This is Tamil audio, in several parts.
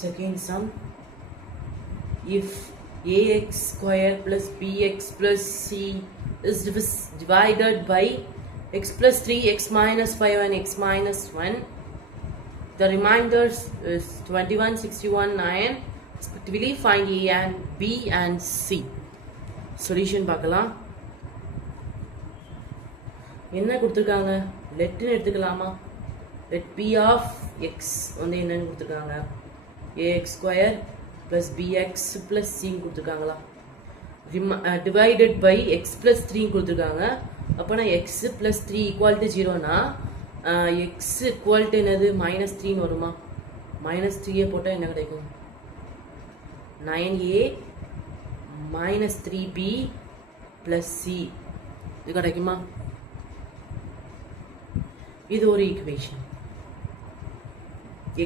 Second sum, if ax square plus bx plus c is divided by x plus 3, x minus 5 and x minus 1, the remainders is 21, 61, 9. Respectively, find a and b and c. Solution பார்க்கலாம். என்ன கொடுத்துருக்காங்க? லெட்னு எடுத்துக்கலாமா? let p of x வந்து என்னன்னு கொடுத்துருக்காங்க? ax square plus bx plus c கொடுத்துருக்காங்களா? divided by x plus 3 கொடுத்துருக்காங்க. அப்போனா x plus 3 equal to 0 னா x equal to என்னது? minus 3 வருமா? minus 3 போட்டால் என்ன கிடைக்கும்? 9a minus 3b plus c இது கிடைக்குமா? இது ஒரு ஈக்குவேஷன்.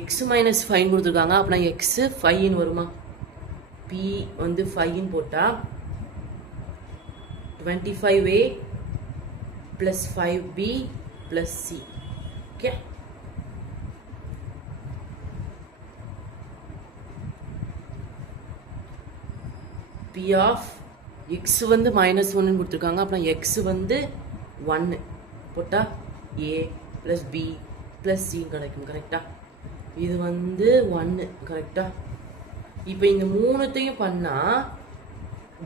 x minus 5 கொடுத்துருக்காங்க. அப்படின்னா x 5 வருமா? p வந்து 5 போட்டால் 25a plus 5b plus c. Okay, p of x வந்து minus 1 கொடுத்துருக்காங்க. அப்புறம் x வந்து 1 போட்டால் a plus b plus c கிடைக்கும். கரெக்டா? இது வந்து 1. கரெக்டா? இப்போ இந்த மூணுத்தையும் பண்ணால்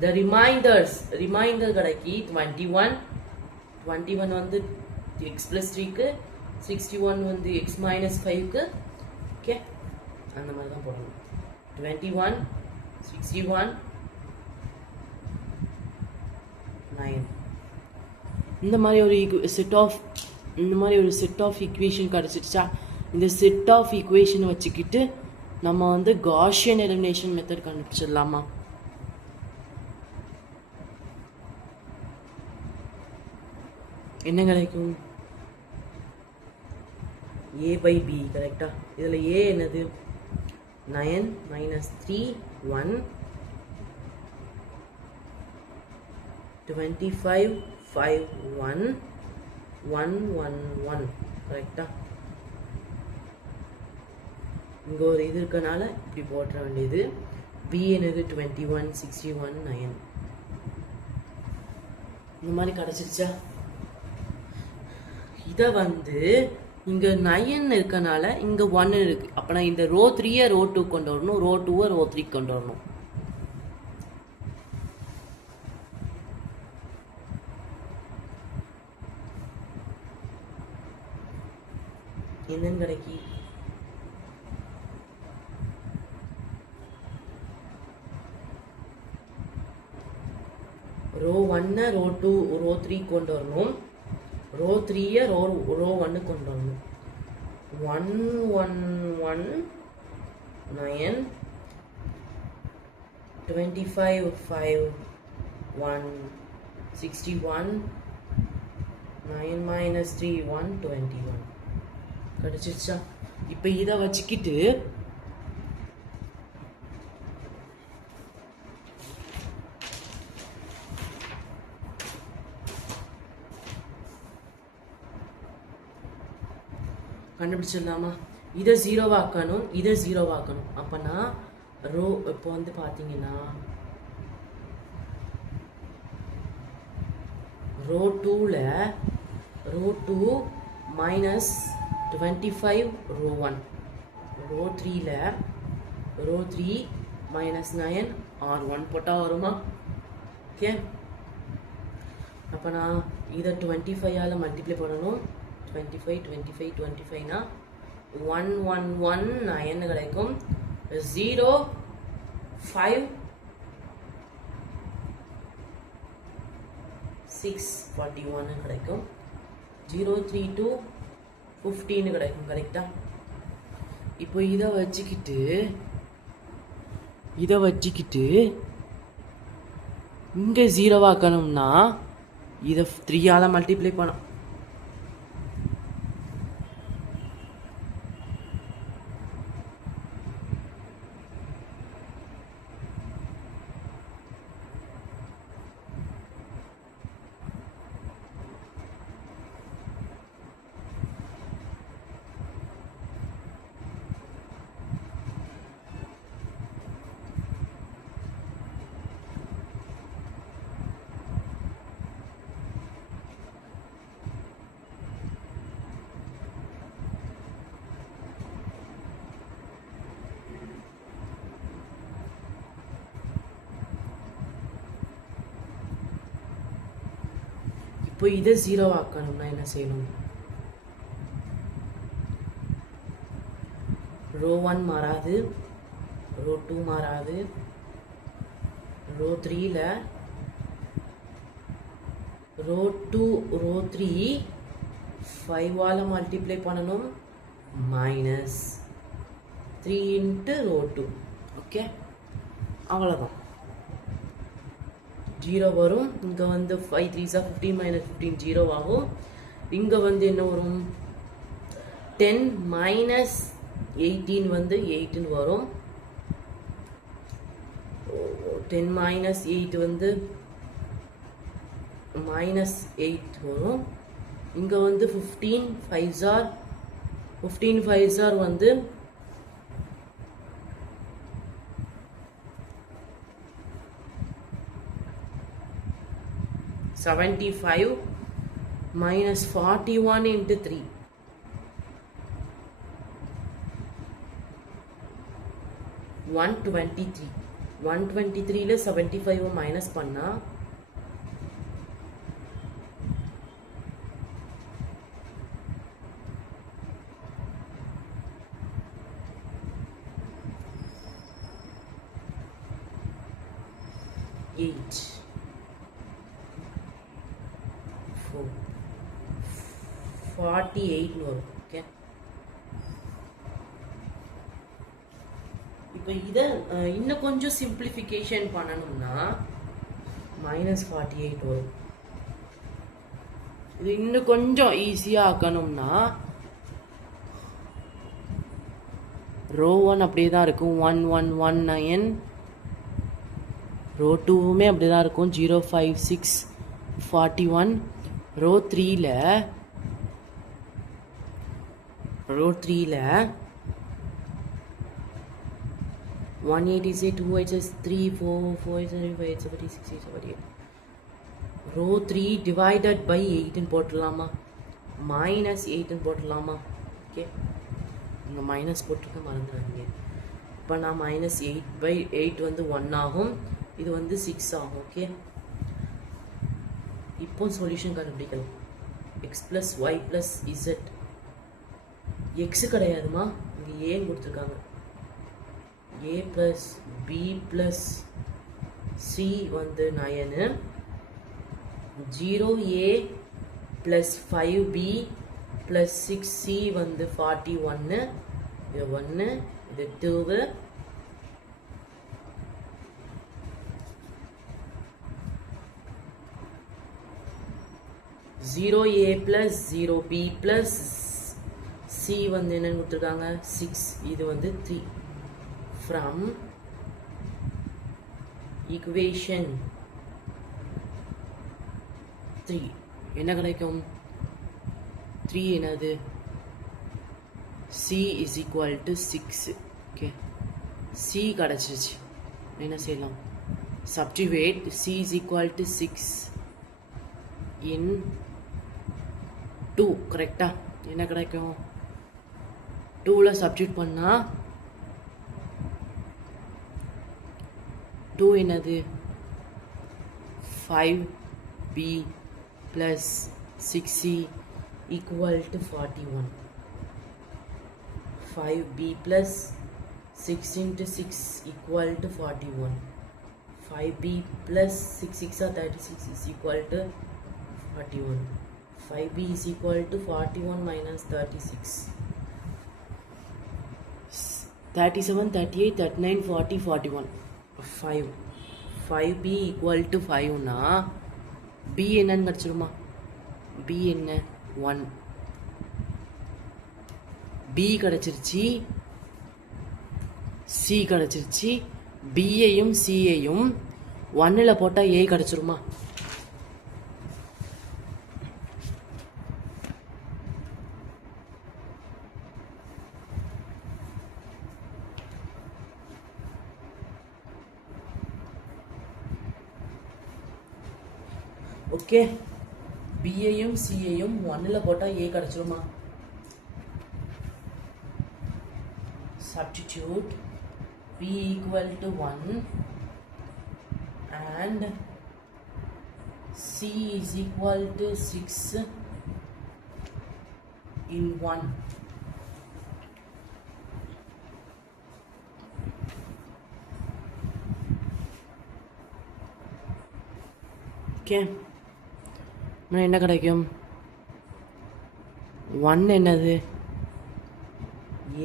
the ரிமைண்டர் கிடைக்கி 21 வந்து x plus 3க்கு, 61 வந்து x minus 5க்கு. ஓகே, அந்த மாதிரி தான் போடணும். 21, 61, 9. இந்த மாதிரி ஒரு செட் ஆஃப் ஈக்குவேஷன் கிடச்சிடுச்சா? இந்த செட் ஆஃப் ஈக்குவேஷனை வச்சுக்கிட்டு நம்ம வந்து காஷியன் எலிமினேஷன் மெத்தட் கண்டுபிடிச்சிடலாமா? என்ன கிடைக்கும்? a by b. கரெக்டா? இதில் a என்னது? 9 minus 3 1 25 5 1 1 1 1. கரெக்டா? இங்கே ஒரு இது இருக்கனால இப்படி போட்டுற வேண்டியது. b என்னது? 21 61 9. இந்த மாதிரி கிடச்சிருச்சா? இதை வந்து இங்கே 9 இருக்கனால இங்கே 1 இருக்கு. அப்போனா இந்த ரோ 3 ரோ 2 கொண்டு வரணும், ரோ 2 ரோ 3 கொண்டு வரணும். என்னன்னு கிடைக்கி? ரோ 1 ரோ 2 ரோ 3 கொண்டு வரணும், ரோ 3 ரோ 1 கொண்டு வரணும். 1 1 1 9 25 5 1 61 9 minus 3 1 21. கிடைச்சிருச்சா? இப்போ இதை வச்சுக்கிட்டு கண்டுபிடிச்சிடலாமா? இதை ஜீரோவாக்கணும், இதை ஜீரோவாக்கணும். அப்போனா ரோ இப்போ வந்து பார்த்தீங்கன்னா row 2 minus 25 row 1, row 3 minus 9 R1 போட்டால் வருமா? ஓகே, அப்போ நான் இதை 25ஆல் மல்டிப்ளை பண்ணணும். 25 1 1 1 9 கிடைக்கும். 0 5 6 41 கிடைக்கும். 0 3 2 15 கிடைக்கும். கரெக்டா? இப்போ இதை வச்சுக்கிட்டு இங்கே ஜீரோவாக்கணும்னா இதை 3ஆல் மல்டிப்ளை பண்ணணும். இப்போ இதை 0 ஆக்கணும்னா என்ன செய்யணும்? ரோ 1 மாறாது, ரோ 2 மாறாது, ரோ 3ல ரோ 2 ரோ 3 5ஆல் மல்டிப்ளை பண்ணணும், மைனஸ் 3 இன்ட்டு ரோ 2. ஓகே, அவ்வளோதான். 0 வரும். இங்கே வந்து 5 3s 15 minus 15 0 ஆகும். இங்கே வந்து என்ன வரும்? 10 minus 18 வந்து 8 வரும். 10 minus 8 வந்து minus 8 வரும். இங்கே வந்து 15 5s are 15 5s are வந்து 75 minus 41 into 3. 123. 123ல 75 மைனஸ் பண்ணா 8 48 வரும். ஓகே, இப்போ இதை இன்னும் கொஞ்சம் சிம்பிளிஃபிகேஷன் பண்ணணும்னா -48 வரும். இது இன்னும் கொஞ்சம் ஈஸியாக ஆக்கணும்னா ரோ 1 அப்படியே தான் இருக்கும், 1 1 1 9. ரோ 2வுமே அப்படி தான் இருக்கும், 0 5 6 41. ரோ 3ல 180 2 8 3 4 4 7 5 7 6 7 8. ரோ 3 டிவைடட் பை 8 போட்டுடலாமா, -8 போட்டுடலாமா? ஓகே, இங்கே மைனஸ் போட்டுருக்க மறந்துடாதீங்க. இப்போ நான் -8/8 வந்து 1 ஆகும், இது வந்து 6 ஆகும். ஓகே, இப்போ சொல்யூஷன் கண்டுபிடிக்கலாம். x + y + z. x கிடையாதுமா, இங்கே a கொடுத்துருக்காங்க. a + b + c வந்து 9. 0a + 5b + 6c வந்து 41. இது 1, இது 2. Zero a plus 0b plus c வந்து என்ன கொடுத்துருக்காங்க? 6. இது வந்து 3. From equation 3 என்ன கிடைக்கும்? 3 என்னது? c is equal to 6. Okay, c கிடைச்சிருச்சு. என்ன செய்யலாம்? Substitute c is equal to 6 in 2. கரெக்டா? என்ன கிடைக்கும்? 2ல சப்ஸ்டிட்யூட் பண்ணா 2 என்னது? 5b plus 6c equal to 41. 5b plus 6 into 6 equal to 41. 5b plus 6 6 are 36 is equal to 41. 5b is equal to 41 minus 36. 37, 38, 39, 40, 41. 5. 5b equal to 5 னா b என்னன்னு கிடைச்சிருமா? b என்ன? 1. b கிடைச்சிருச்சு, c கிடைச்சிருச்சு. b-ஐயும் c-ஐயும் 1ல போட்டால் a கிடைச்சிருமா? ஓகே, b-ஐயும் c-ஐயும் 1ல போட்டால் a கிடைச்சிருமா? Substitute b equal to 1 and C is equal to 6 in 1. Okay, என்ன கிடைக்கும்? 1 என்னது?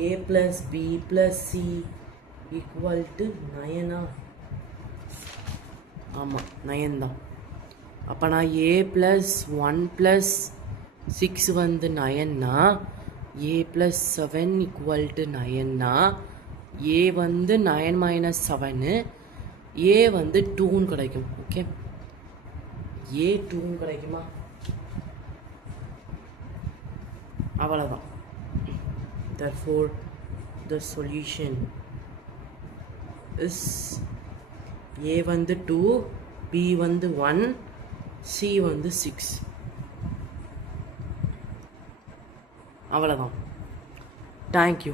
A plus B plus C equal to 9. ஆமாம், 9 தான். அப்போ நான் A plus 1 plus 6 வந்து 9னா A plus 7 equal to 9னா A வந்து 9 minus 7, A வந்து 2ன்னு கிடைக்கும். ஓகே, A 2ன்னு கிடைக்குமா? அவ்வளோதான். Therefore the solution is A வந்து 2, B வந்து 1, C வந்து 6. அவ்வளோதான். தேங்க்யூ.